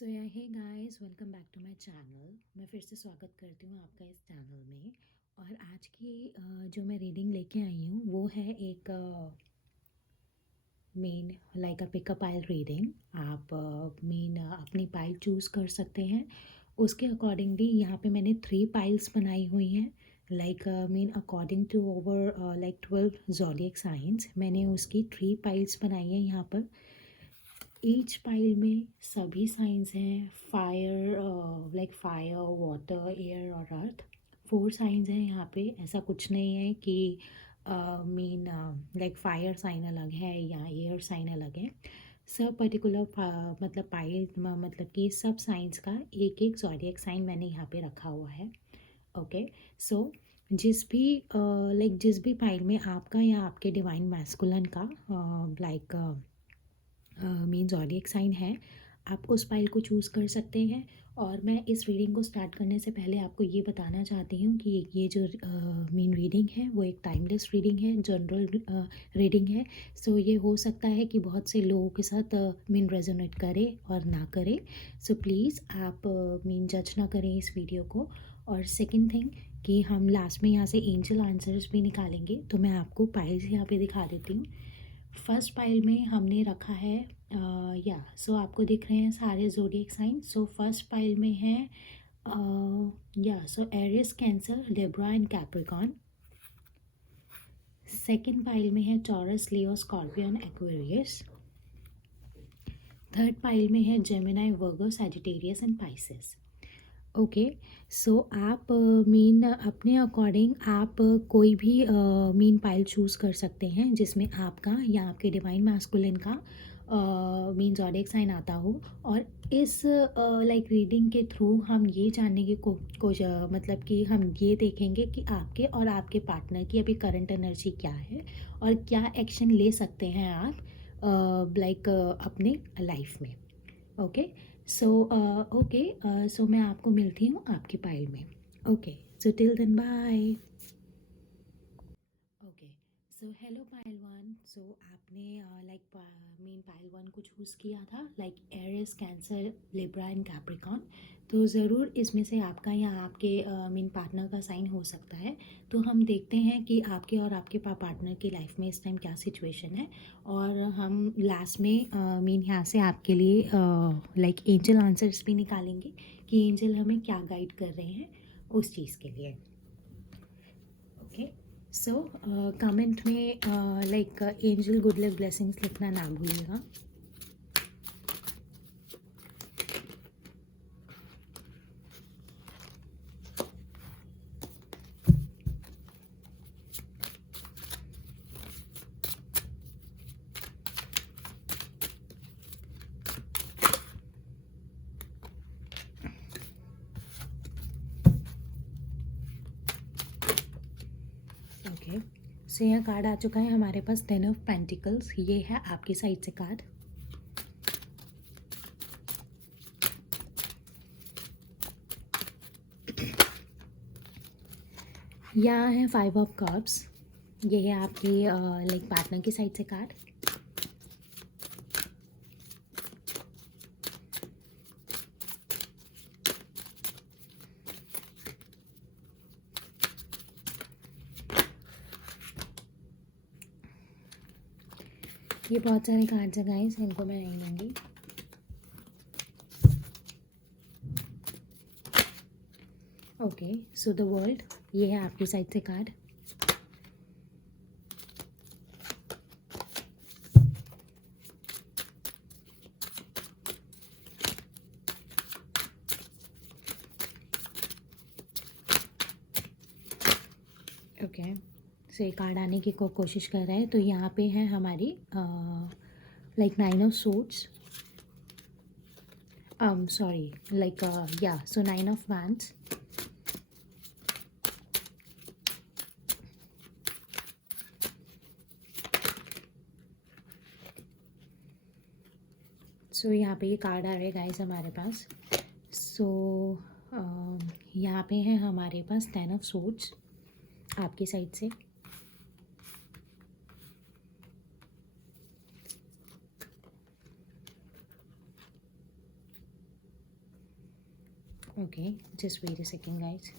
So yeah hey guys, welcome back to my channel. मैं फिर से स्वागत करती हूँ आपका इस चैनल में। और आज की जो मैं रीडिंग लेके आई हूँ वो है एक main like a pickup pile reading. आप मेन अपनी पाइल चूज़ कर सकते हैं। उसके अकॉर्डिंगली यहाँ पे मैंने 3 पाइल्स बनाई हुई हैं। Like main according to over like 12 zodiac signs मैंने उसकी 3 पाइल्स बनाई हैं यहाँ पर। ईच पाइल में सभी साइंस हैं, fire like fire, water, air और अर्थ। 4 साइंस हैं यहाँ पे। ऐसा कुछ नहीं है कि मेन लाइक फायर साइन अलग है या एयर साइन अलग है। सब पर्टिकुलर मतलब पाइल मतलब कि सब साइंस का एक एक ज़ोडिएक साइन मैंने यहाँ पे रखा हुआ है। ओके। सो जिस भी लाइक जिस भी पाइल में आपका या आपके डिवाइन मैस्कुलिन का लाइक मेन ज़ोडिएक साइन है, आप उस पाइल को चूज़ कर सकते हैं। और मैं इस रीडिंग को स्टार्ट करने से पहले आपको ये बताना चाहती हूँ कि ये जो मेन रीडिंग है वो एक टाइमलेस रीडिंग है, जनरल रीडिंग है। सो ये हो सकता है कि बहुत से लोगों के साथ मेन रेजोनेट करे और ना करे। सो प्लीज़ आप मेन जज ना करें इस वीडियो को। और सेकंड थिंग कि हम लास्ट में यहाँ से एंजल आंसर्स भी निकालेंगे, तो मैं आपको पाइल्स यहाँ पे दिखा देती हूँ। फर्स्ट पाइल में हमने रखा है या सो आपको दिख रहे हैं सारे zodiac sign. So first pile में है या so Aries, Cancer, Libra and Capricorn. Second pile में है Taurus, Leo, Scorpion, Aquarius. Third pile में है Gemini, Virgo, Sagittarius and Pisces. Okay. So आप मेन अपने अकॉर्डिंग आप कोई भी मेन पाइल चूज़ कर सकते हैं जिसमें आपका या आपके डिवाइन मैस्कुलिन का मेन ज़ोडिएक साइन आता हो। और इस लाइक रीडिंग के थ्रू हम ये जानने की मतलब कि हम ये देखेंगे कि आपके और आपके पार्टनर की अभी करंट एनर्जी क्या है और क्या एक्शन ले सकते हैं आप लाइक अपने लाइफ में। ओके। So okay. सो मैं आपको मिलती हूँ आपकी पाइल में। Okay. So till then bye. Okay. So hello pile one. So आपने लाइक मेन पाइल वन को चूज़ किया था like Aries, Cancer, Libra and Capricorn. तो ज़रूर इसमें से आपका या आपके मेन पार्टनर का साइन हो सकता है। तो हम देखते हैं कि आपके और आपके पार्टनर की लाइफ में इस टाइम क्या सिचुएशन है। और हम लास्ट में मेन यहाँ से आपके लिए लाइक एंजल आंसर्स भी निकालेंगे कि एंजल हमें क्या गाइड कर रहे हैं उस चीज़ के लिए। ओके। सो कमेंट में like angel good luck blessings लिखना ना भूलिएगा। ओके। सो यहाँ कार्ड आ चुका है हमारे पास 10 ऑफ पेंटिकल्स। ये है आपकी साइड से कार्ड। यहाँ है 5 ऑफ कप्स। ये है आपकी लाइक पार्टनर की साइड से कार्ड। ये बहुत सारे कार्ड्स हैं गाइस, इनको मैं नहीं लूँगी। ओके। सो द वर्ल्ड, ये है आपकी साइड से कार्ड। ओके। सो ये कार्ड आने की कोशिश कर रहा है। तो यहाँ पे है हमारी like 9 of swords, sorry like या सो 9 ऑफ वैंड्स। सो यहाँ पे ये कार्ड आ रहे हैं गाइस हमारे पास। सो यहाँ पे है हमारे पास 10 ऑफ सोर्ड्स आपकी साइड से। Okay, just wait a second, guys.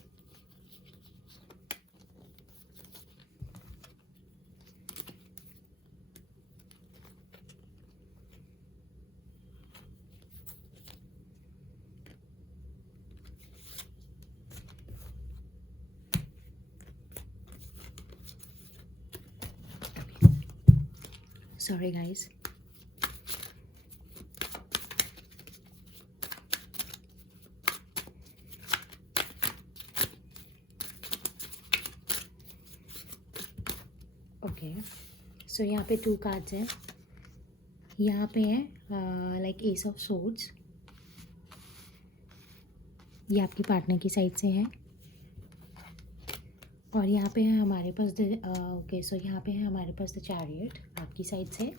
Sorry, guys. Okay, so यहाँ पे 2 कार्ड्स हैं। यहाँ पे है लाइक एस ऑफ सोर्ड्स, ये आपकी पार्टनर की साइड से है। और यहाँ पे है हमारे पास ओके, सो यहाँ पे है हमारे पास द चैरियट आपकी साइड से।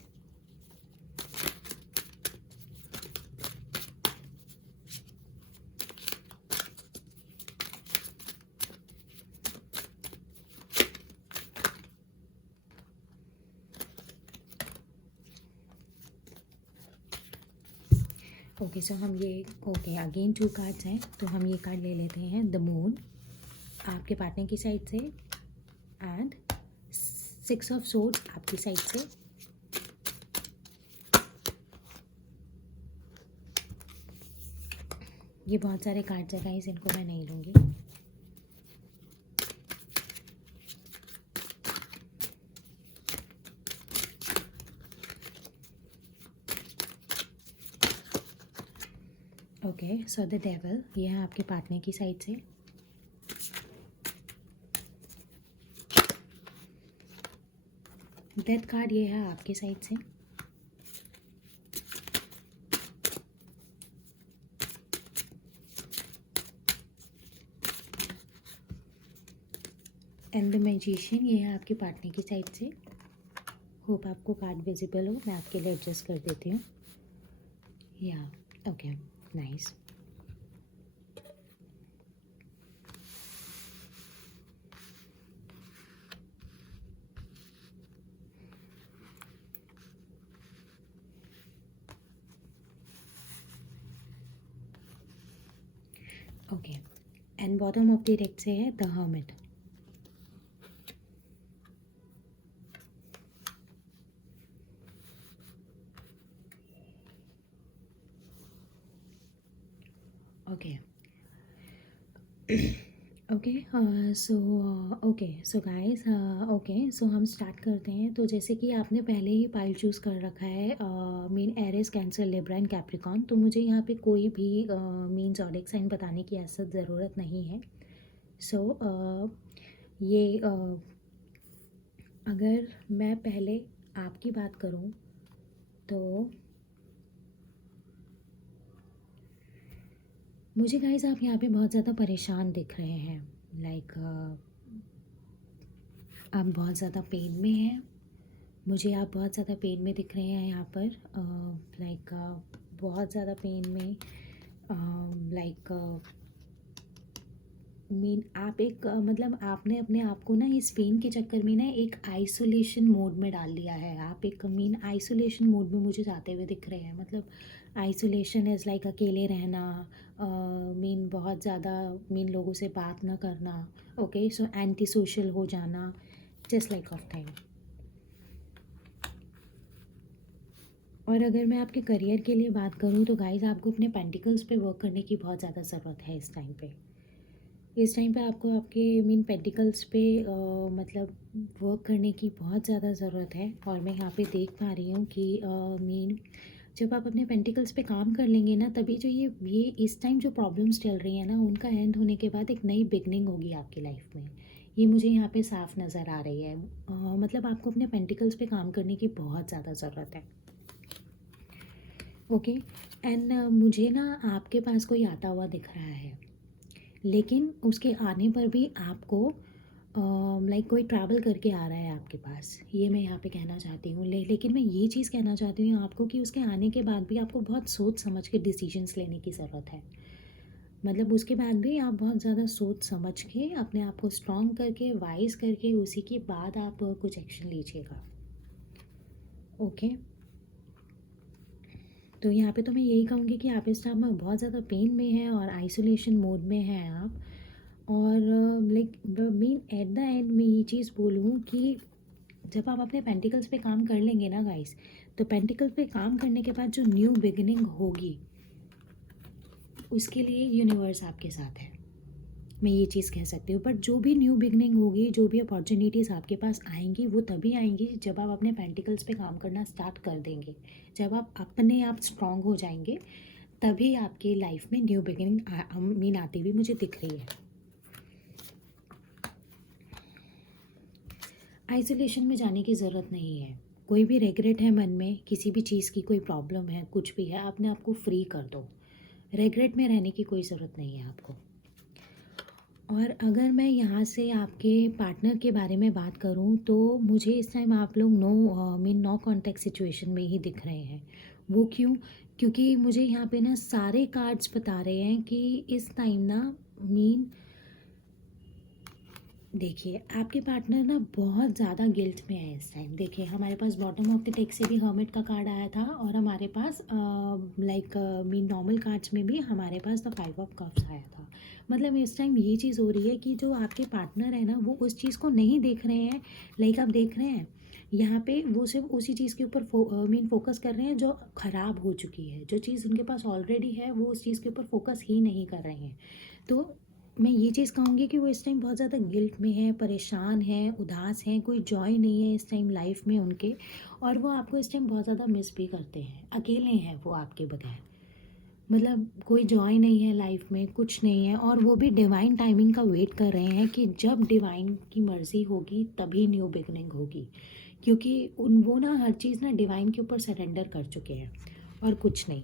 ओके, सो हम ये ओके अगेन 2 कार्ड्स हैं, तो हम ये कार्ड ले लेते हैं। द मून आपके पार्टनर की साइड से एंड 6 ऑफ सोर्ड्स आपकी साइड से। ये बहुत सारे कार्ड्स हैं गाइस, इनको मैं नहीं लूँगी। ओके, सो द डेविल ये है आपके पार्टनर की साइड से। डेथ कार्ड ये है आपके साइड से। एंड द मैजिशियन ये है आपके पार्टनर की साइड से। होप आपको कार्ड विजिबल हो, मैं आपके लिए एडजस्ट कर देती हूँ। या okay, nice. Okay, and bottom of the deck से है the hermit. Okay so guys, okay so हम स्टार्ट करते हैं। तो जैसे कि आपने पहले ही पाइल चूज़ कर रखा है mean Aries, Cancer, Libra and Capricorn, तो मुझे यहाँ पे कोई भी मीन ज़ोडिएक साइन बताने की ऐसा ज़रूरत नहीं है। सो ये अगर मैं पहले आपकी बात करूँ तो मुझे गाइस आप यहाँ पे बहुत ज़्यादा परेशान दिख रहे हैं। लाइक आप बहुत ज़्यादा पेन में हैं। मुझे आप बहुत ज़्यादा पेन में दिख रहे हैं यहाँ पर। लाइक बहुत ज़्यादा पेन में। लाइक मीन आप एक मतलब आपने अपने आप को ना इस पेन के चक्कर में ना एक आइसोलेशन मोड में डाल लिया है। आप एक मीन आइसोलेशन मोड में मुझे जाते हुए दिख रहे हैं। मतलब आइसोलेशन इज़ लाइक अकेले रहना, मीन बहुत ज़्यादा मीन लोगों से बात ना करना। ओके, सो एंटी सोशल हो जाना, जस्ट लाइक ऑफ थिंग। और अगर मैं आपके करियर के लिए बात करूँ तो गाइस आपको अपने पेंटिकल्स पे वर्क करने की बहुत ज़्यादा ज़रूरत है इस टाइम पे। इस टाइम पे आपको आपके मीन पेंटिकल्स पे मतलब वर्क करने की बहुत ज़्यादा ज़रूरत है। और मैं यहाँ पे देख पा रही हूँ कि मीन जब आप अपने पेंटिकल्स पे काम कर लेंगे ना, तभी जो ये इस टाइम जो प्रॉब्लम्स चल रही हैं ना, उनका एंड होने के बाद एक नई बिगनिंग होगी आपकी लाइफ में। ये मुझे यहाँ पे साफ नज़र आ रही है। मतलब आपको अपने पेंटिकल्स पे काम करने की बहुत ज़्यादा ज़रूरत है। ओके, एंड मुझे ना आपके पास कोई आता हुआ दिख रहा है, लेकिन उसके आने पर भी आपको लाइक कोई ट्रैवल करके आ रहा है आपके पास, ये मैं यहाँ पे कहना चाहती हूँ। लेकिन मैं ये चीज़ कहना चाहती हूँ आपको कि उसके आने के बाद भी आपको बहुत सोच समझ के डिसीजंस लेने की ज़रूरत है। मतलब उसके बाद भी आप बहुत ज़्यादा सोच समझ के अपने आप को स्ट्रॉन्ग करके वाइज करके उसी के बाद आप कुछ एक्शन लीजिएगा। ओके, तो यहाँ पे तो मैं यही कहूँगी कि आप इस टाइम में बहुत ज़्यादा पेन में हैं और आइसोलेशन मोड में हैं आप। और like main at the end मैं ये चीज़ बोलूँ कि जब आप अपने पेंटिकल्स पे काम कर लेंगे ना गाइस, तो पेंटिकल पे काम करने के बाद जो न्यू बिगिनिंग होगी उसके लिए यूनिवर्स आपके साथ है, मैं ये चीज़ कह सकती हूँ। बट जो भी न्यू बिगनिंग होगी, जो भी अपॉर्चुनिटीज़ आपके पास आएंगी, वो तभी आएंगी जब आप अपने पेंटिकल्स पे काम करना स्टार्ट कर देंगे। जब आप अपने आप स्ट्रांग हो जाएंगे, तभी आपकी लाइफ में न्यू बिगिनिंग मीन आती हुई मुझे दिख रही है। आइसोलेशन में जाने की ज़रूरत नहीं है। कोई भी रेग्रेट है मन में, किसी भी चीज़ की कोई प्रॉब्लम है, कुछ भी है, अपने आप को फ्री कर दो। रेग्रेट में रहने की कोई ज़रूरत नहीं है आपको। और अगर मैं यहाँ से आपके पार्टनर के बारे में बात करूँ, तो मुझे इस टाइम आप लोग नो कॉन्टैक्ट सिचुएशन में ही दिख रहे हैं। वो क्यों? क्योंकि मुझे यहाँ पे ना सारे कार्ड्स बता रहे हैं कि इस टाइम ना मीन देखिए, आपके पार्टनर ना बहुत ज़्यादा गिल्ट में है इस टाइम। देखिए, हमारे पास बॉटम ऑफ द डेक से भी हर्मिट का कार्ड आया था, और हमारे पास मीन नॉर्मल कार्ड्स में भी हमारे पास द 5 ऑफ कप्स आया था। मतलब इस टाइम ये चीज़ हो रही है कि जो आपके पार्टनर है ना, वो उस चीज़ को नहीं देख रहे हैं। आप देख रहे हैं यहाँ पे, वो सिर्फ उसी चीज़ के ऊपर फोकस कर रहे हैं जो ख़राब हो चुकी है। जो चीज़ उनके पास ऑलरेडी है, वो उस चीज़ के ऊपर फोकस ही नहीं कर रहे हैं। तो मैं ये चीज़ कहूँगी कि वो इस टाइम बहुत ज़्यादा गिल्ट में है, परेशान हैं, उदास हैं, कोई जॉय नहीं है इस टाइम लाइफ में उनके। और वो आपको इस टाइम बहुत ज़्यादा मिस भी करते हैं, अकेले हैं वो आपके बगैर। मतलब कोई जॉय नहीं है लाइफ में, कुछ नहीं है। और वो भी डिवाइन टाइमिंग का वेट कर रहे हैं कि जब डिवाइन की मर्ज़ी होगी तभी न्यू बिगनिंग होगी। क्योंकि वो ना हर चीज़ ना डिवाइन के ऊपर सरेंडर कर चुके हैं, और कुछ नहीं।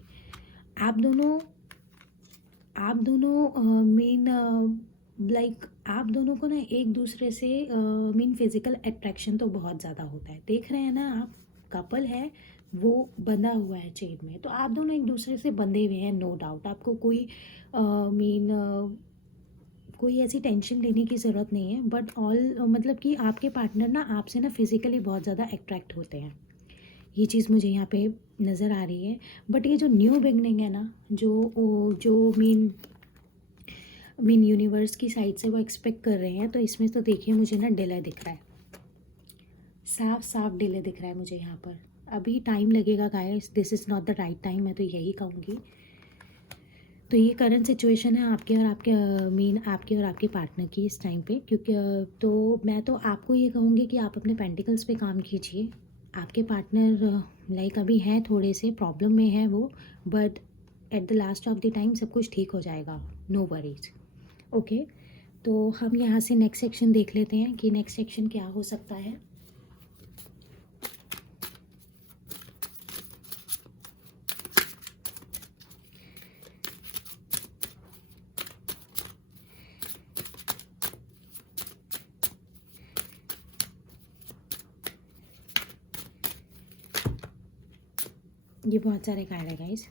आप दोनों मेन आप दोनों को ना एक दूसरे से मीन फिजिकल अट्रैक्शन तो बहुत ज़्यादा होता है। देख रहे हैं ना आप, कपल है, वो बंधा हुआ है चेन में, तो आप दोनों एक दूसरे से बंधे हुए हैं, नो डाउट। आपको मीन कोई ऐसी टेंशन लेने की ज़रूरत नहीं है। बट मतलब कि आपके पार्टनर ना आपसे ना फिज़िकली बहुत ज़्यादा अट्रैक्ट होते हैं, ये चीज़ मुझे यहाँ पे नज़र आ रही है। बट ये जो न्यू बिगनिंग है ना, जो मीन यूनिवर्स की साइड से वो एक्सपेक्ट कर रहे हैं, तो इसमें तो देखिए मुझे ना डिले दिख रहा है, साफ साफ डिले दिख रहा है मुझे यहाँ पर। अभी टाइम लगेगा guys, this is not the right time, मैं तो यही कहूँगी। तो ये करंट सिचुएशन है आपके और आपके पार्टनर की इस टाइम पे। क्योंकि तो मैं तो आपको ये कहूँगी कि आप अपने पेंटिकल्स पे काम कीजिए। आपके पार्टनर अभी हैं, थोड़े से प्रॉब्लम में है वो, but at the last of the time सब कुछ ठीक हो जाएगा, नो वरीज। ओके, तो हम यहाँ से नेक्स्ट सेक्शन देख लेते हैं कि नेक्स्ट सेक्शन क्या हो सकता है। ये बहुत सारे कार्ड है गाइस।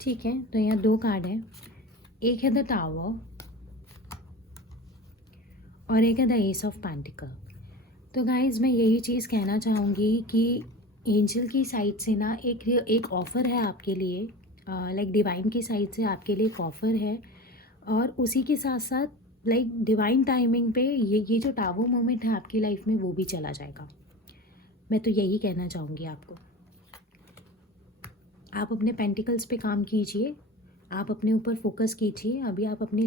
ठीक है, तो यहाँ 2 कार्ड है, एक है द टावर और एक है द एस ऑफ पेंटिकल। तो गाइज मैं यही चीज़ कहना चाहूँगी कि एंजल की साइड से ना एक ऑफ़र है आपके लिए, डिवाइन की साइड से आपके लिए एक ऑफ़र है। और उसी के साथ साथ डिवाइन टाइमिंग पे ये जो टावर मोमेंट है आपकी लाइफ में, वो भी चला जाएगा। मैं तो यही कहना चाहूँगी आपको। आप अपने पेंटिकल्स पे काम कीजिए, आप अपने ऊपर फोकस कीजिए। अभी आप अपनी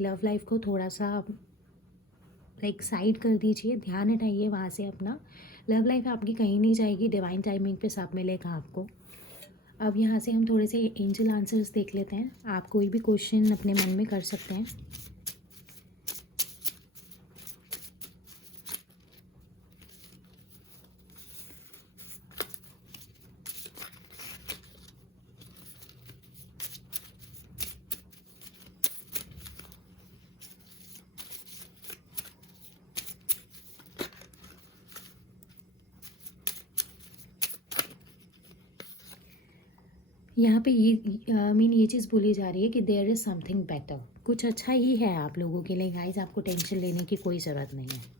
लव लाइफ को थोड़ा सा साइड कर दीजिए, ध्यान हटाइए वहाँ से अपना। लव लाइफ आपकी कहीं नहीं जाएगी, डिवाइन टाइमिंग पे सब मिलेगा आपको। अब यहाँ से हम थोड़े से एंजल आंसर्स देख लेते हैं। आप कोई भी क्वेश्चन अपने मन में कर सकते हैं। यहाँ पे ये मीन ये चीज़ बोली जा रही है कि देयर इज़ समथिंग बेटर, कुछ अच्छा ही है आप लोगों के लिए गाइस, आपको टेंशन लेने की कोई ज़रूरत नहीं है।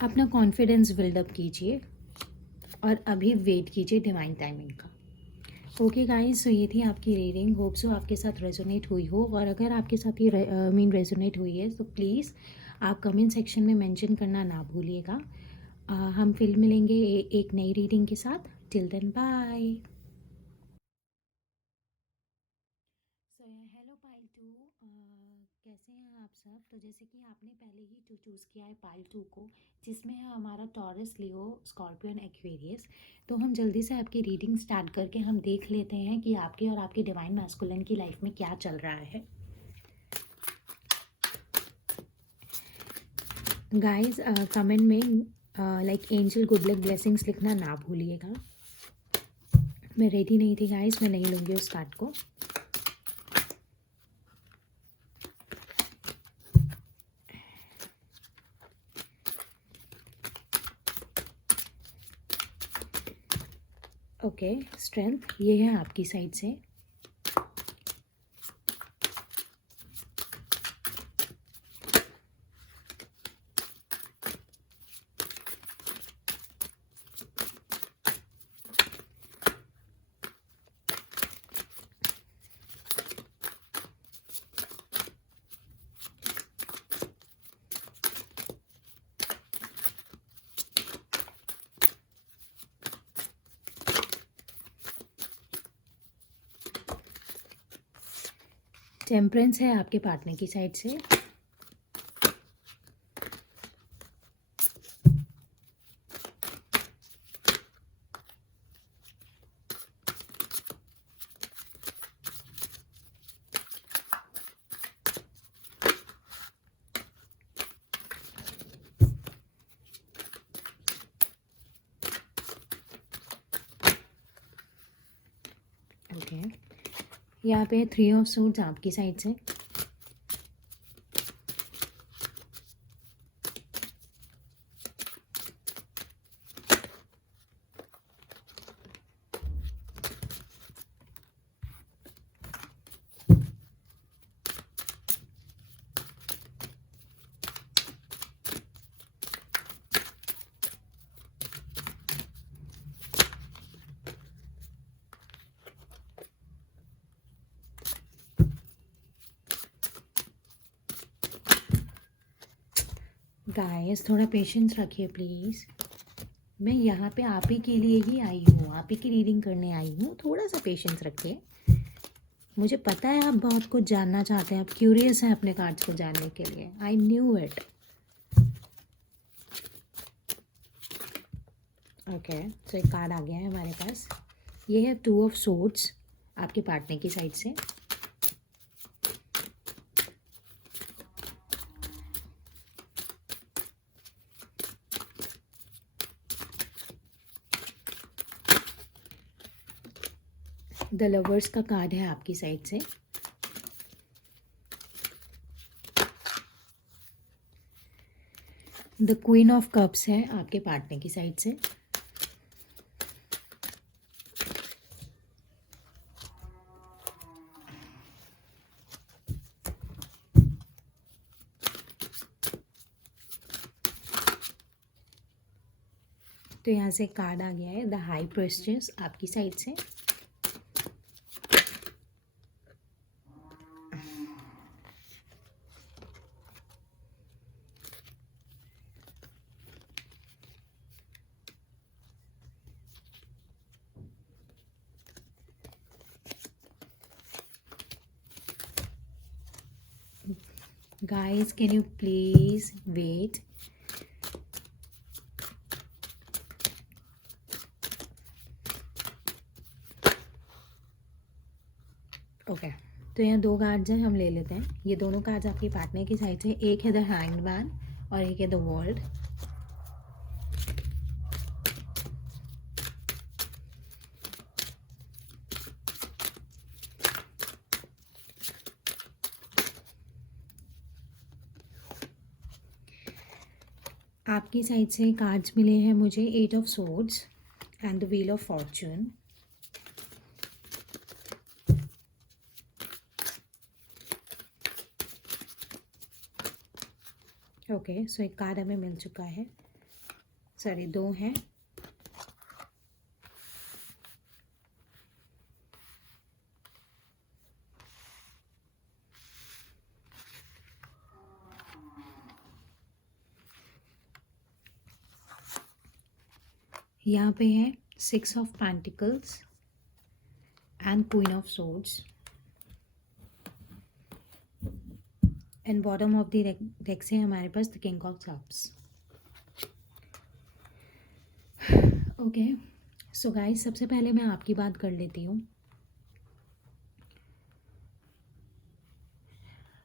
अपना कॉन्फिडेंस बिल्डअप कीजिए और अभी वेट कीजिए डिवाइन टाइमिंग का। ओके गाइस, सो ये थी आपकी रीडिंग। होप सो आपके साथ रेजोनेट हुई हो, और अगर आपके साथ ये मीन रेजोनेट हुई है तो प्लीज़ आप कमेंट सेक्शन में मेंशन करना ना भूलिएगा। हम फिर मिलेंगे एक नई रीडिंग के साथ। Till then bye. So hello pile two, कैसे हैं आप सब? तो जैसे कि आपने पहले ही चूज़ किया है पाइल टू को, जिसमें है हमारा टॉरस, लियो, स्कॉर्पियन, एक्वेरियस। तो हम जल्दी से आपकी रीडिंग स्टार्ट करके हम देख लेते हैं कि आपके और आपके डिवाइन मैस्कुलिन की लाइफ में क्या चल रहा है। गाइस कमेंट में like angel good luck blessings लिखना ना भूलिएगा। मैं रेडी नहीं थी गाइस, मैं नहीं लूँगी उस कार्ड को। ओके, स्ट्रेंथ ये है आपकी साइड से। टेम्परेंस है आपके पार्टनर की साइड से। ओके, यहाँ पे 3 ऑफ सूट्स आपकी साइड से। गाइस थोड़ा पेशेंस रखिए प्लीज़। मैं यहाँ पे आप ही के लिए ही आई हूँ, आप ही की रीडिंग करने आई हूँ, थोड़ा सा पेशेंस रखिए। मुझे पता है आप बहुत कुछ जानना चाहते हैं, आप क्यूरियस हैं अपने कार्ड्स को जानने के लिए। I knew it. ओके, तो एक कार्ड आ गया है हमारे पास। ये है 2 ऑफ सोर्ड्स आपके पार्टनर की साइड से। द लवर्स का कार्ड है आपकी साइड से। द क्वीन ऑफ कप्स है आपके पार्टनर की साइड से। तो यहाँ से कार्ड आ गया है द हाई प्रेस्टिस आपकी साइड से। Guys, can you please wait? Okay, तो यहाँ 2 कार्ड्स हैं, हम ले लेते हैं। ये दोनों कार्ड्स आपके पार्टनर की साइड से, एक है द हैंग्ड मैन और एक है द वर्ल्ड। आपकी साइड से कार्ड्स मिले हैं मुझे 8 of swords and the wheel of fortune. Okay, so एक कार्ड हमें मिल चुका है, सॉरी 2 हैं। यहाँ पे है 6 of pentacles and queen of swords and bottom of the deck से हमारे पास the king of cups. Okay, so guys सबसे पहले मैं आपकी बात कर लेती हूँ।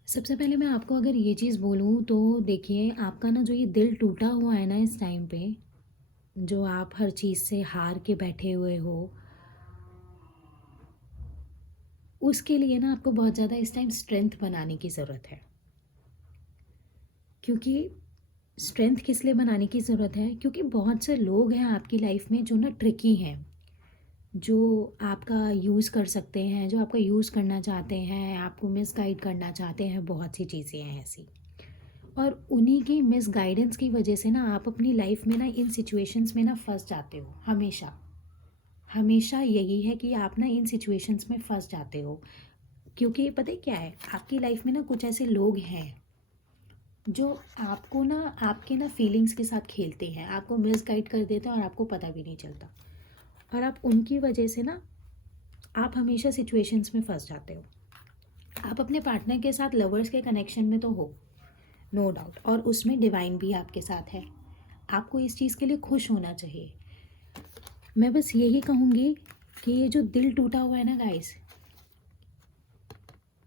सबसे पहले मैं आपको अगर ये चीज़ बोलूँ तो देखिए, आपका ना जो ये दिल टूटा हुआ है ना इस टाइम पे, जो आप हर चीज़ से हार के बैठे हुए हो, उसके लिए ना आपको बहुत ज़्यादा इस टाइम स्ट्रेंथ बनाने की ज़रूरत है। क्योंकि स्ट्रेंथ किस लिए बनाने की ज़रूरत है? क्योंकि बहुत से लोग हैं आपकी लाइफ में जो ना ट्रिकी हैं, जो आपका यूज़ कर सकते हैं, जो आपका यूज़ करना चाहते हैं, आपको मिसगाइड करना चाहते हैं, बहुत सी चीज़ें हैं ऐसी। और उन्हीं की मिसगाइडेंस की वजह से ना आप अपनी लाइफ में ना इन सिचुएशंस में ना फंस जाते हो। हमेशा हमेशा यही है कि आप ना इन सिचुएशंस में फंस जाते हो। क्योंकि पता है क्या है, आपकी लाइफ में ना कुछ ऐसे लोग हैं जो आपको ना आपके ना फीलिंग्स के साथ खेलते हैं, आपको मिसगाइड कर देते हैं और आपको पता भी नहीं चलता। और आप उनकी वजह से ना आप हमेशा सिचुएशंस में फंस जाते हो। आप अपने पार्टनर के साथ लवर्स के कनेक्शन में तो हो, नो डाउट, और उसमें डिवाइन भी आपके साथ है। आपको इस चीज़ के लिए खुश होना चाहिए। मैं बस यही कहूँगी कि ये जो दिल टूटा हुआ है ना गाइस,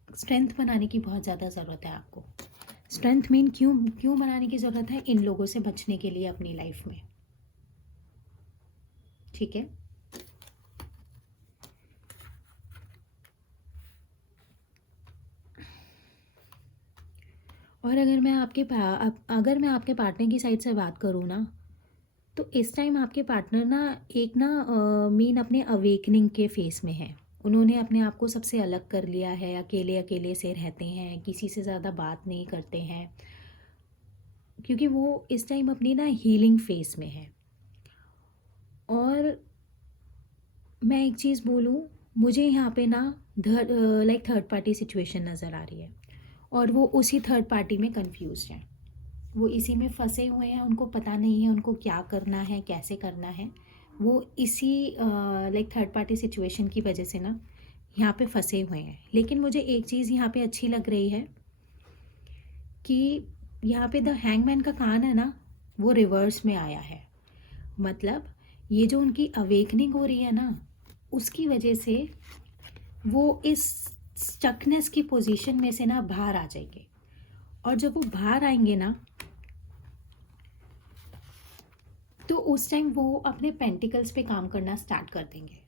स्ट्रेंथ बनाने की बहुत ज़्यादा ज़रूरत है आपको। स्ट्रेंथ मीन क्यों क्यों बनाने की ज़रूरत है? इन लोगों से बचने के लिए अपनी लाइफ में, ठीक है। और अगर मैं आपके पार्टनर की साइड से बात करूँ ना, तो इस टाइम आपके पार्टनर ना एक ना मीन अपने अवेकनिंग के फेस में है। उन्होंने अपने आप को सबसे अलग कर लिया है, अकेले अकेले से रहते हैं, किसी से ज़्यादा बात नहीं करते हैं, क्योंकि वो इस टाइम अपनी ना हीलिंग फेस में है। और मैं एक चीज़ बोलूँ, मुझे यहाँ पे ना लाइक थर्ड पार्टी सिचुएशन नज़र आ रही है, और वो उसी थर्ड पार्टी में कंफ्यूज हैं। वो इसी में फंसे हुए हैं, उनको पता नहीं है उनको क्या करना है, कैसे करना है। वो इसी लाइक थर्ड पार्टी सिचुएशन की वजह से ना यहाँ पे फंसे हुए हैं। लेकिन मुझे एक चीज़ यहाँ पे अच्छी लग रही है कि यहाँ पे द हैंगमैन का कान है ना, वो रिवर्स में आया है। मतलब ये जो उनकी अवेकनिंग हो रही है ना, उसकी वजह से वो इस स्टकनेस की पोजीशन में से ना बाहर आ जाएंगे। और जब वो बाहर आएंगे ना, तो उस टाइम वो अपने पेंटिकल्स पे काम करना स्टार्ट कर देंगे।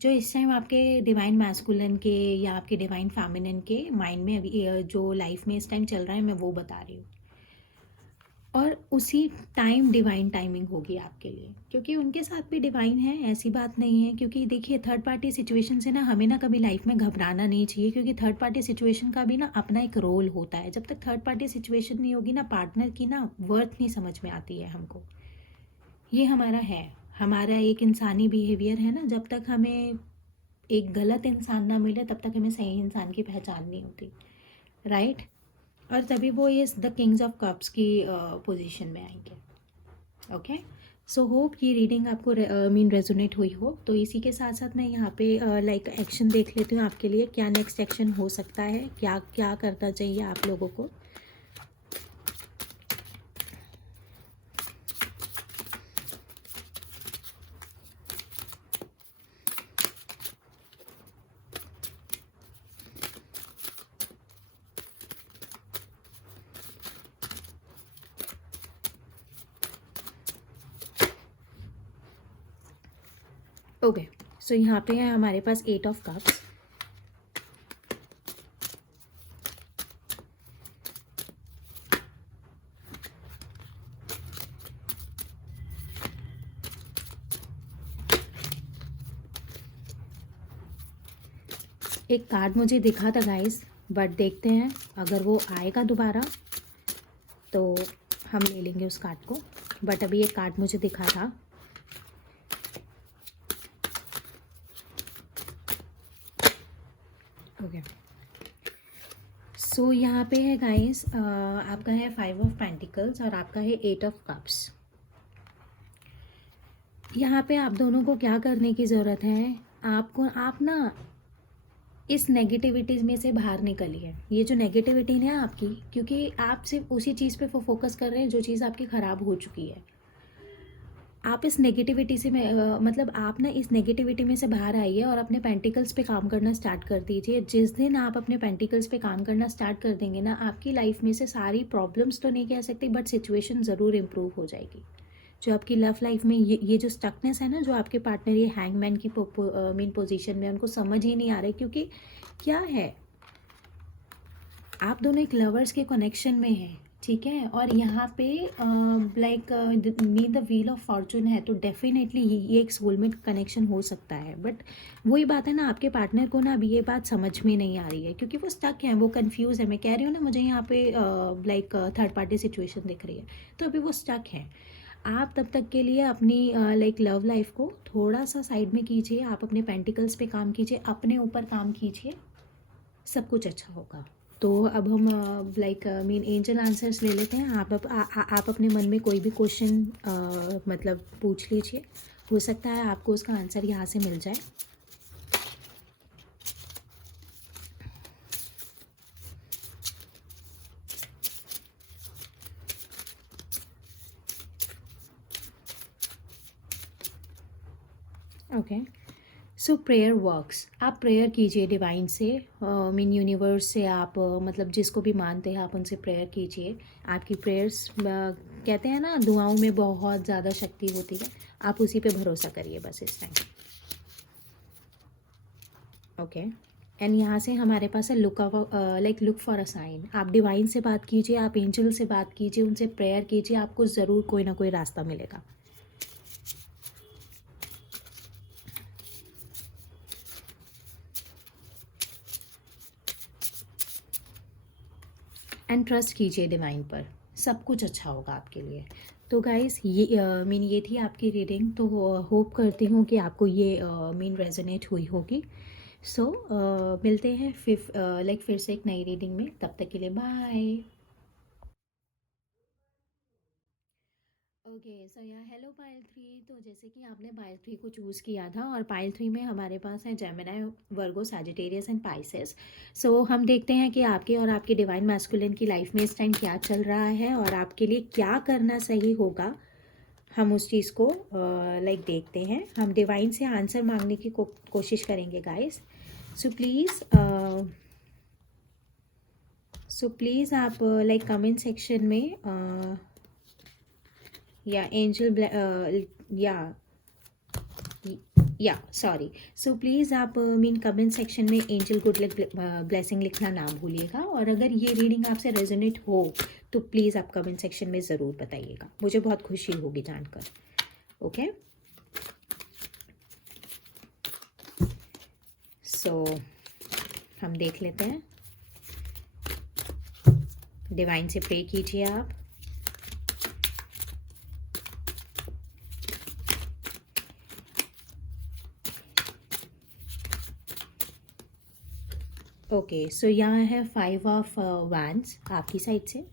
जो इस टाइम आपके डिवाइन मैस्कुलिन के या आपके डिवाइन फेमिनिन के माइंड में अभी जो लाइफ में इस टाइम चल रहा है, मैं वो बता रही हूँ। और उसी टाइम डिवाइन टाइमिंग होगी आपके लिए, क्योंकि उनके साथ भी डिवाइन है, ऐसी बात नहीं है। क्योंकि देखिए, थर्ड पार्टी सिचुएशन से ना हमें ना कभी लाइफ में घबराना नहीं चाहिए, क्योंकि थर्ड पार्टी सिचुएशन का भी ना अपना एक रोल होता है। जब तक थर्ड पार्टी सिचुएशन नहीं होगी ना, पार्टनर की ना वर्थ नहीं समझ में आती है हमको। ये हमारा है, हमारा एक इंसानी बिहेवियर है ना। जब तक हमें एक गलत इंसान ना मिले, तब तक हमें सही इंसान की पहचान नहीं होती, राइट। और तभी वो इस द किंग्स ऑफ कप्स की पोजीशन में आएंगे। ओके, सो होप ये रीडिंग आपको मीन रेजोनेट हुई हो। तो इसी के साथ साथ मैं यहाँ पे लाइक एक्शन देख लेती हूँ आपके लिए, क्या नेक्स्ट एक्शन हो सकता है, क्या क्या करना चाहिए आप लोगों को। ओके, सो यहाँ पे है हमारे पास 8 ऑफ कप्स। एक कार्ड मुझे दिखा था गाइस, बट देखते हैं अगर वो आएगा दोबारा तो हम ले लेंगे उस कार्ड को। बट अभी एक कार्ड मुझे दिखा था। ओके, सो यहाँ पे है गाइस, आपका है 5 ऑफ पेंटिकल्स और आपका है 8 ऑफ कप्स। यहाँ पे आप दोनों को क्या करने की ज़रूरत है, आपको आप ना इस नेगेटिविटी में से बाहर निकलिए। ये जो नेगेटिविटी है आपकी, क्योंकि आप सिर्फ उसी चीज़ पे फोकस कर रहे हैं जो चीज़ आपकी ख़राब हो चुकी है। आप इस नेगेटिविटी से मतलब आप ना इस नेगेटिविटी में से बाहर आइए और अपने पेंटिकल्स पे काम करना स्टार्ट कर दीजिए। जिस दिन आप अपने पेंटिकल्स पे काम करना स्टार्ट कर देंगे ना, आपकी लाइफ में से सारी प्रॉब्लम्स तो नहीं कह सकती, बट सिचुएशन ज़रूर इम्प्रूव हो जाएगी। जो आपकी लव लाइफ में ये जो स्टकनेस है ना, जो आपके पार्टनर ये हैंगमैन की मेन पोजीशन में, उनको समझ ही नहीं आ रहा है। क्योंकि क्या है, आप दोनों एक लवर्स के कनेक्शन में हैं, ठीक है, और यहाँ पे like need the wheel of Fortune है, तो डेफिनेटली ये एक सोलमेट कनेक्शन हो सकता है। बट वही बात है ना, आपके पार्टनर को ना अभी ये बात समझ में नहीं आ रही है, क्योंकि वो स्टक है, वो कंफ्यूज है। मैं कह रही हूँ ना, मुझे यहाँ पे लाइक थर्ड पार्टी सिचुएशन दिख रही है, तो अभी वो स्टक है। आप तब तक के लिए अपनी लाइक लव लाइफ को थोड़ा सा साइड में कीजिए। आप अपने पेंटिकल्स पे काम कीजिए, अपने ऊपर काम कीजिए, सब कुछ अच्छा होगा। तो अब हम लाइक मीन एंजल आंसर्स ले लेते हैं। आप अपने मन में कोई भी क्वेश्चन मतलब पूछ लीजिए, हो सकता है आपको उसका आंसर यहाँ से मिल जाए। ओके, सो प्रेयर वर्क्स। आप प्रेयर कीजिए डिवाइन से, मीन यूनिवर्स से। आप मतलब जिसको भी मानते हैं आप उनसे प्रेयर कीजिए। आपकी प्रेयर्स कहते हैं ना, दुआओं में बहुत ज़्यादा शक्ति होती है। आप उसी पे भरोसा करिए बस इस टाइम। ओके, एंड यहाँ से हमारे पास है लुक फॉर अ साइन। आप डिवाइन से बात कीजिए, आप एंजल से बात कीजिए, उनसे प्रेयर कीजिए, आपको ज़रूर कोई ना कोई रास्ता मिलेगा। एंड ट्रस्ट कीजिए डिवाइन पर, सब कुछ अच्छा होगा आपके लिए। तो गाइस ये मीन ये थी आपकी रीडिंग। तो होप करती हूँ कि आपको ये मीन रेजोनेट हुई होगी। सो मिलते हैं फिर से एक नई रीडिंग में। तब तक के लिए बाय। ओके, सो यहाँ हेलो पायल 3। तो जैसे कि आपने पायल 3 को चूज़ किया था, और पायल 3 में हमारे पास है Gemini, Virgo, Sagittarius and Pisces. So हम देखते हैं कि आपके और आपके डिवाइन मैस्कुलिन की लाइफ में इस टाइम क्या चल रहा है और आपके लिए क्या करना सही होगा। हम उस चीज़ को लाइक देखते हैं। हम डिवाइन से आंसर मांगने की कोशिश करेंगे गाइस। सो प्लीज़ आप लाइक कमेंट सेक्शन में या एंजल या सॉरी, सो प्लीज़ आप मीन कमेंट सेक्शन में एंजल गुड लक ब्लेसिंग लिखना ना भूलिएगा। और अगर ये रीडिंग आपसे रेजोनेट हो तो प्लीज़ आप कमेंट सेक्शन में ज़रूर बताइएगा, मुझे बहुत खुशी होगी जानकर। ओके, सो हम देख लेते हैं। डिवाइन से प्रे कीजिए आप। ओके, सो यहाँ है 5 ऑफ वैंड्स आपकी साइड से।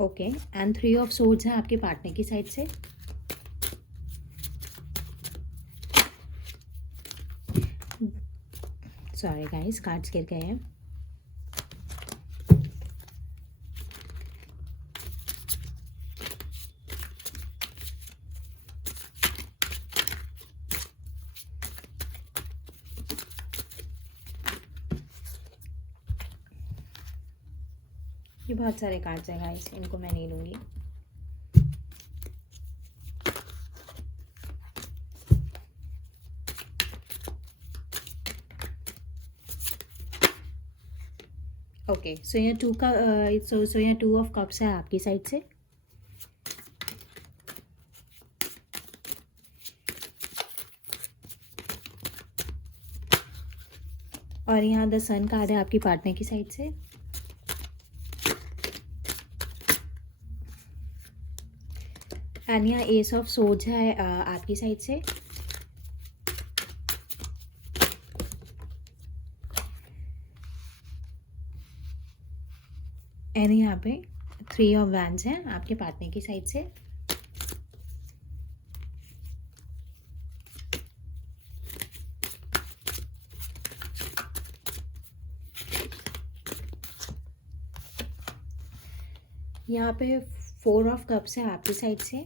ओके, एंड 3 ऑफ सोर्ड्स है आपके पार्टनर की साइड से। सॉरी गाइस, कार्ड्स गिर गए हैं। ये बहुत सारे कार्ड्स हैं गाइस, इनको मैं नहीं लूँगी। ओके, सो यहाँ टू का सो यहाँ 2 ऑफ कप्स है आपकी साइड से। और यहाँ द सन कार्ड है आपकी पार्टनर की साइड से। एंड यहाँ एस ऑफ सोर्ड्स है आपकी साइड से। एंड यहाँ पे 3 ऑफ वैंड्स हैं आपके पार्टनर की साइड से। यहाँ पे 4 ऑफ कप्स है आपकी साइड से।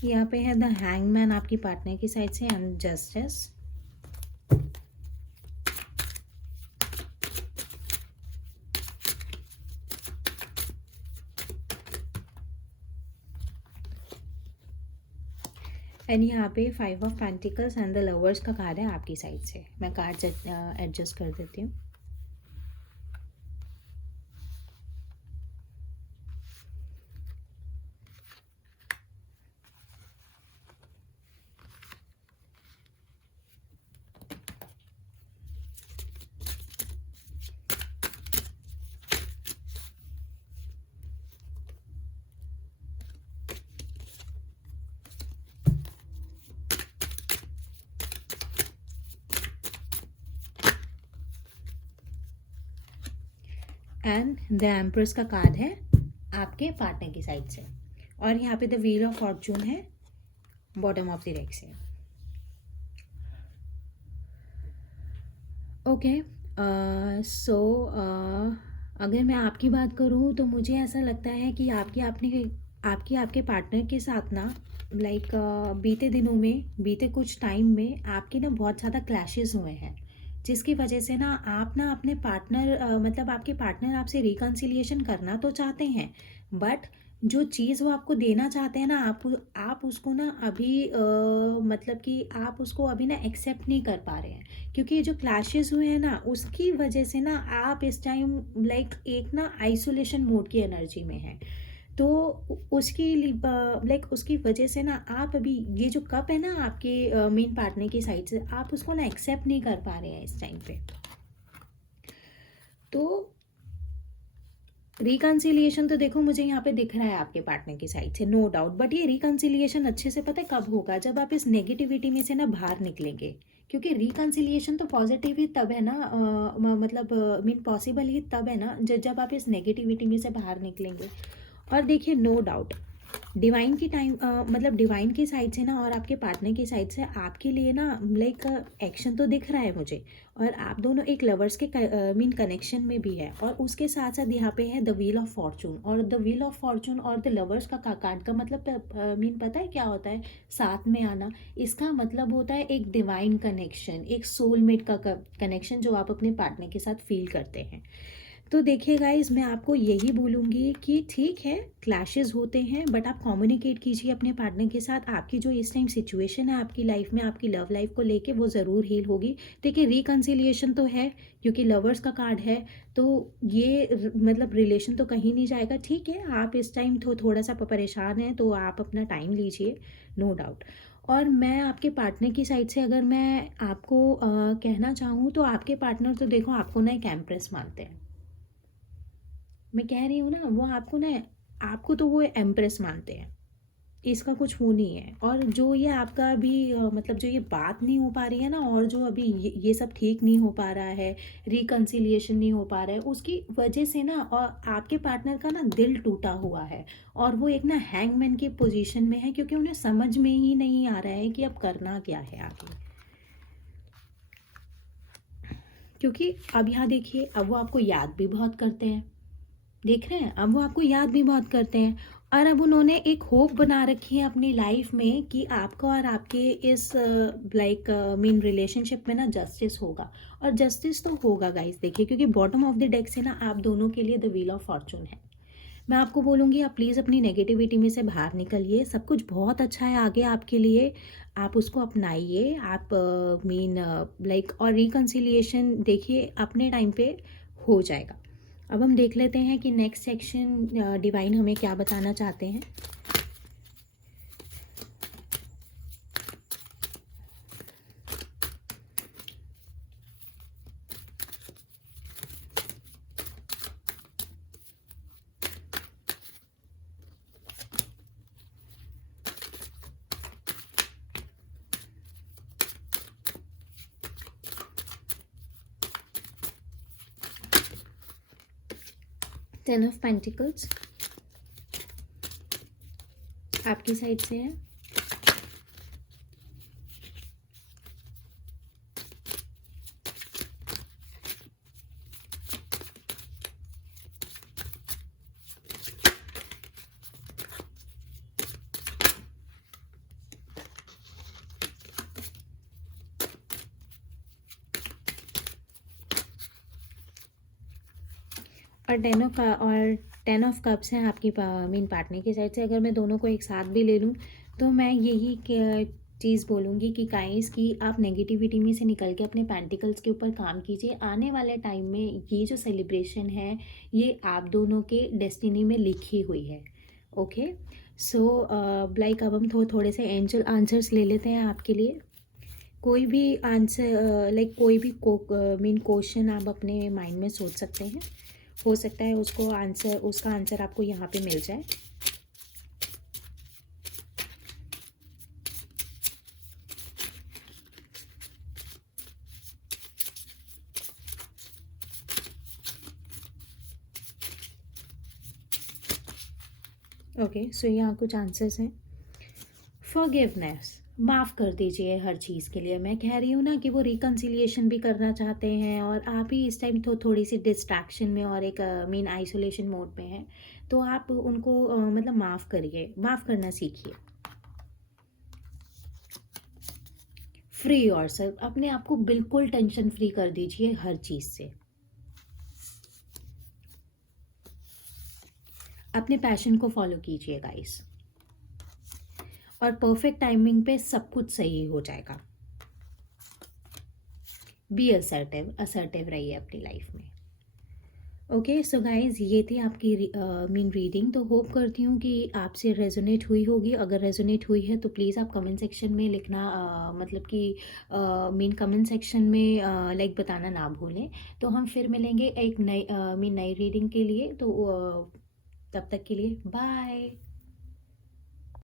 यहाँ पे है द हैंगमैन आपकी पार्टनर की साइड से एंड जस्टिस। एंड यहाँ पे 5 of pentacles and the lovers का कार्ड है आपकी साइड से। मैं कार्ड्स एडजस्ट कर देती हूँ। एंड द एम्प्रेस का कार्ड है आपके पार्टनर की साइड से। और यहाँ पे द व्हील ऑफ फॉर्चून है बॉटम ऑफ द डेक से। ओके, सो अगर मैं आपकी बात करूँ तो मुझे ऐसा लगता है कि आपके पार्टनर के साथ ना लाइक बीते दिनों में, बीते कुछ टाइम में आपके ना बहुत ज़्यादा क्लैशेस हुए हैं, जिसकी वजह से ना आप ना अपने पार्टनर मतलब आपके पार्टनर आपसे रिकन्सिलिएशन करना तो चाहते हैं, बट जो चीज़ वो आपको देना चाहते हैं ना, आप उसको ना अभी मतलब कि आप उसको अभी ना एक्सेप्ट नहीं कर पा रहे हैं, क्योंकि ये जो क्लैशेस हुए हैं ना उसकी वजह से ना आप इस टाइम लाइक एक ना आइसोलेशन मोड की एनर्जी में हैं। तो उसकी लाइक उसकी वजह से ना आप अभी ये जो कप है ना आपके मेन पार्टनर की साइड से, आप उसको ना एक्सेप्ट नहीं कर पा रहे हैं इस टाइम पे। तो रिकन्सिलिएशन तो देखो मुझे यहाँ पे दिख रहा है आपके पार्टनर की साइड से, नो डाउट, बट ये रिकन्सिलिएशन अच्छे से पता है कब होगा, जब आप इस नेगेटिविटी में से ना बाहर निकलेंगे। क्योंकि रिकन्सिलिएशन तो पॉजिटिव ही तब है ना मतलब मीन पॉसिबल ही तब है ना जब आप इस नेगेटिविटी में से बाहर निकलेंगे। और देखिए नो डाउट डिवाइन की टाइम मतलब डिवाइन की साइड से ना और आपके पार्टनर की साइड से आपके लिए ना लाइक एक्शन तो दिख रहा है मुझे, और आप दोनों एक लवर्स के मीन कनेक्शन में भी है। और उसके साथ साथ यहाँ पे है द व्हील ऑफ फॉर्चून, और द व्हील ऑफ फॉर्चून और द लवर्स का कार्ड का मतलब मीन पता है क्या होता है, साथ में आना। इसका मतलब होता है एक डिवाइन कनेक्शन, एक सोलमेट का कनेक्शन जो आप अपने पार्टनर के साथ फील करते हैं। तो देखिए गाइज, मैं आपको यही बोलूँगी कि ठीक है क्लैशेस होते हैं, बट आप कम्युनिकेट कीजिए अपने पार्टनर के साथ। आपकी जो इस टाइम सिचुएशन है आपकी लाइफ में, आपकी लव लाइफ को लेके, वो ज़रूर हील होगी। देखिए रिकन्सिलिएशन तो है क्योंकि लवर्स का कार्ड है, तो ये मतलब रिलेशन तो कहीं नहीं जाएगा। ठीक है, आप इस टाइम थोड़ा सा परेशान हैं तो आप अपना टाइम लीजिए, नो डाउट। और मैं आपके पार्टनर की साइड से अगर मैं आपको कहना चाहूँ तो आपके पार्टनर तो देखो आपको ना एक एम्प्रेस मानते हैं। मैं कह रही हूँ ना, वो आपको ना, आपको तो वो एम्प्रेस मानते हैं, इसका कुछ वो नहीं है। और जो ये आपका अभी मतलब जो ये बात नहीं हो पा रही है ना, और जो अभी ये सब ठीक नहीं हो पा रहा है, रिकन्सिलिएशन नहीं हो पा रहा है, उसकी वजह से ना और आपके पार्टनर का ना दिल टूटा हुआ है, और वो एक ना हैंगमैन की पोजीशन में है, क्योंकि उन्हें समझ में ही नहीं आ रहा है कि अब करना क्या है आगे। क्योंकि अब यहाँ देखिए, अब वो आपको याद भी बहुत करते हैं, देख रहे हैं, अब वो आपको याद भी बहुत करते हैं। और अब उन्होंने एक होप बना रखी है अपनी लाइफ में कि आपका और आपके इस लाइक मीन रिलेशनशिप में ना जस्टिस होगा। और जस्टिस तो होगा गाइस, देखिए, क्योंकि बॉटम ऑफ द डेक से ना आप दोनों के लिए द व्हील ऑफ फॉर्चून है। मैं आपको बोलूँगी, आप प्लीज़ अपनी नेगेटिविटी में से बाहर निकलिए, सब कुछ बहुत अच्छा है आगे आपके लिए, आप उसको अपनाइए। आप मीन लाइक और रिकन्सिलिएशन देखिए अपने टाइम पे हो जाएगा। अब हम देख लेते हैं कि नेक्स्ट सेक्शन डिवाइन हमें क्या बताना चाहते हैं। टेन ऑफ पेंटिकल्स आपकी साइड से है। और टेन ऑफ कप्स हैं आपकी मीन पार्टनर की साइड से। अगर मैं दोनों को एक साथ भी ले लूँ तो मैं यही चीज़ बोलूँगी कि गाइस कि आप नेगेटिविटी में से निकल के अपने पेंटिकल्स के ऊपर काम कीजिए। आने वाले टाइम में ये जो सेलिब्रेशन है ये आप दोनों के डेस्टिनी में लिखी हुई है। ओके, सो लाइक अब हम थोड़े से एंजल आंसर्स ले लेते हैं आपके लिए। कोई भी आंसर लाइक कोई भी मीन क्वेश्चन आप अपने माइंड में सोच सकते हैं, हो सकता है उसका आंसर आपको यहाँ पे मिल जाए। ओके, सो यहाँ कुछ आंसर्स हैं। फॉरगिवनेस, माफ़ कर दीजिए हर चीज़ के लिए। मैं कह रही हूँ ना कि वो रिकन्सिलिएशन भी करना चाहते हैं और आप ही इस टाइम तो थोड़ी सी डिस्ट्रैक्शन में और एक मीन आइसोलेशन मोड में हैं, तो आप उनको मतलब माफ़ करिए, माफ़ करना सीखिए। फ्री योरसेल्फ, अपने आप को बिल्कुल टेंशन फ्री कर दीजिए हर चीज़ से। अपने पैशन को फॉलो कीजिए गाइस, और परफेक्ट टाइमिंग पे सब कुछ सही हो जाएगा। बी असर्टिव, असर्टिव रहिए अपनी लाइफ में। ओके, सो गाइज ये थी आपकी मीन रीडिंग। तो होप करती हूँ कि आपसे रेजोनेट हुई होगी। अगर रेजोनेट हुई है तो प्लीज़ आप कमेंट सेक्शन में लिखना, मतलब कि मीन कमेंट सेक्शन में लाइक बताना ना भूलें। तो हम फिर मिलेंगे एक नई मीन नई रीडिंग के लिए। तो तब तक के लिए बाय।